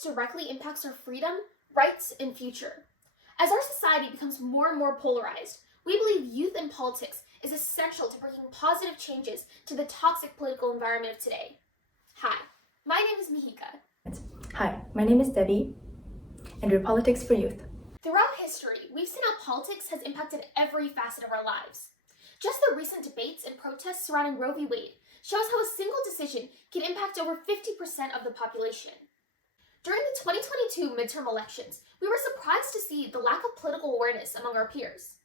politics directly impacts our freedom, rights, and future. As our society becomes more and more polarized, we believe youth in politics is essential to bringing positive changes to the toxic political environment of today. Hi, my name is Mihika. Hi, my name is Devi, and we're Politics for Youth. Throughout history, we've seen how politics has impacted every facet of our lives. Just the recent debates and protests surrounding Roe v. Wade shows how a single decision can impact over 50% of the population. During the 2022 midterm elections, we were surprised to see the lack of political awareness among our peers.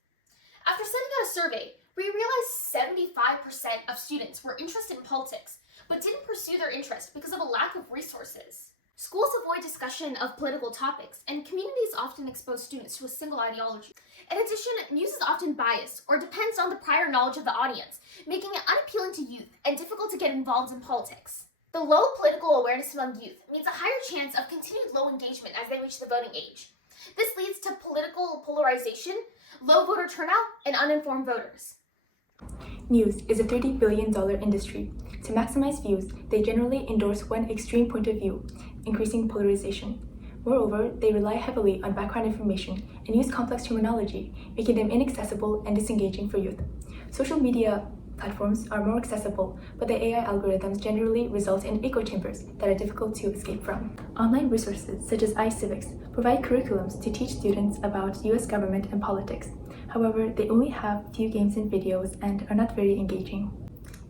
After sending out a survey, we realized 75% of students were interested in politics, but didn't pursue their interest because of a lack of resources. Schools avoid discussion of political topics, and communities often expose students to a single ideology. In addition, news is often biased or depends on the prior knowledge of the audience, making it unappealing to youth and difficult to get involved in politics. The low political awareness among youth means a higher chance of continued low engagement as they reach the voting age. This leads to political polarization, low voter turnout, and uninformed voters. News is a $30 billion industry. To maximize views, they generally endorse one extreme point of view, increasing polarization. Moreover, they rely heavily on background information and use complex terminology, making them inaccessible and disengaging for youth. Social media platforms are more accessible, but the AI algorithms generally result in echo chambers that are difficult to escape from. Online resources such as iCivics provide curriculums to teach students about US government and politics. However, they only have few games and videos and are not very engaging.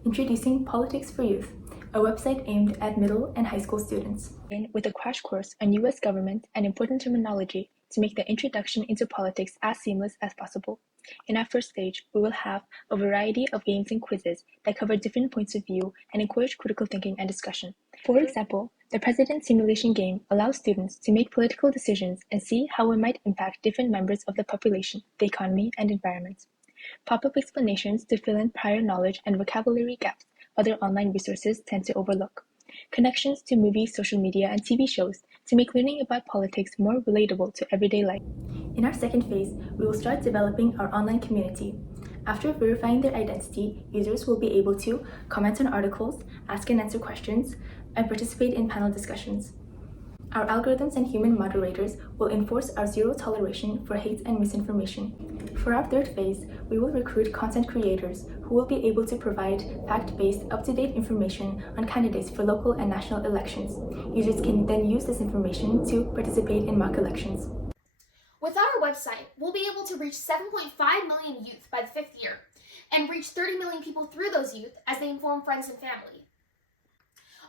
Introducing Politics for Youth, a website aimed at middle and high school students. With a crash course on US government and important terminology to make the introduction into politics as seamless as possible. In our first stage, we will have a variety of games and quizzes that cover different points of view and encourage critical thinking and discussion. For example, the President Simulation game allows students to make political decisions and see how it might impact different members of the population, the economy, and environment. Pop-up explanations to fill in prior knowledge and vocabulary gaps other online resources tend to overlook. Connections to movies, social media, and TV shows to make learning about politics more relatable to everyday life. In our second phase, we will start developing our online community. After verifying their identity, users will be able to comment on articles, ask and answer questions, and participate in panel discussions. Our algorithms and human moderators will enforce our zero toleration for hate and misinformation. For our third phase, we will recruit content creators who will be able to provide fact-based, up-to-date information on candidates for local and national elections. Users can then use this information to participate in mock elections. Without our website, we'll be able to reach 7.5 million youth by the fifth year, and reach 30 million people through those youth as they inform friends and family.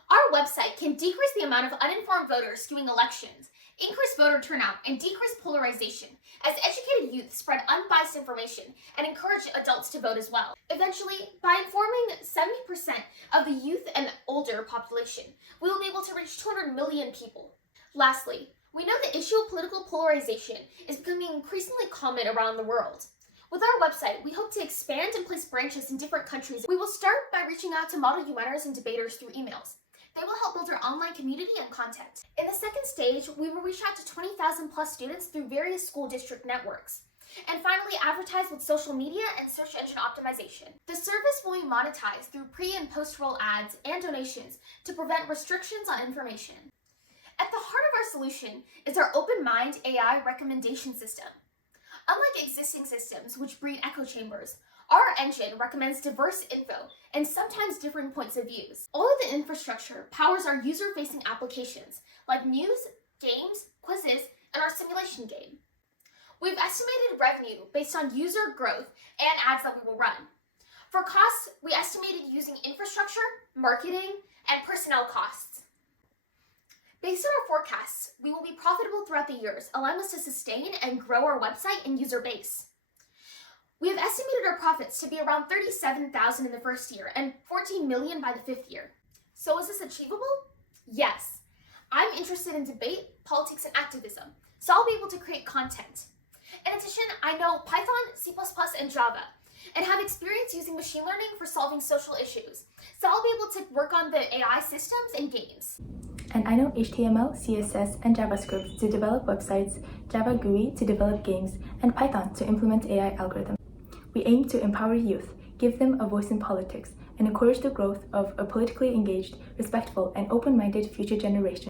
Our website can decrease the amount of uninformed voters skewing elections, increase voter turnout, and decrease polarization as educated youth spread unbiased information and encourage adults to vote as well. Eventually, by informing 70% of the youth and older population, we will be able to reach 200 million people. Lastly, we know the issue of political polarization is becoming increasingly common around the world. With our website, we hope to expand and place branches in different countries. We will start by reaching out to model UNers and debaters through emails. They will help build our online community and content. In the second stage, we will reach out to 20,000 plus students through various school district networks. And finally, advertise with social media and search engine optimization. The service will be monetized through pre- and post-roll ads and donations to prevent restrictions on information. At the heart of our solution is our Open Mind AI recommendation system. Unlike existing systems which breed echo chambers, our engine recommends diverse info and sometimes differing points of views. All of the infrastructure powers our user-facing applications like news, games, quizzes, and our simulation game. We've estimated revenue based on user growth and ads that we will run. For costs, we estimated using infrastructure, marketing, and personnel costs. Based on our forecasts, we will be profitable throughout the years, allowing us to sustain and grow our website and user base. We have estimated our profits to be around $37,000 in the first year and $14 million by the fifth year. So is this achievable? Yes. I'm interested in debate, politics, and activism, so I'll be able to create content. In addition, I know Python, C++, and Java, and have experience using machine learning for solving social issues, so I'll be able to work on the AI systems and games. And I know HTML, CSS, and JavaScript to develop websites, Java GUI to develop games, and Python to implement AI algorithms. We aim to empower youth, give them a voice in politics, and encourage the growth of a politically engaged, respectful, and open-minded future generation.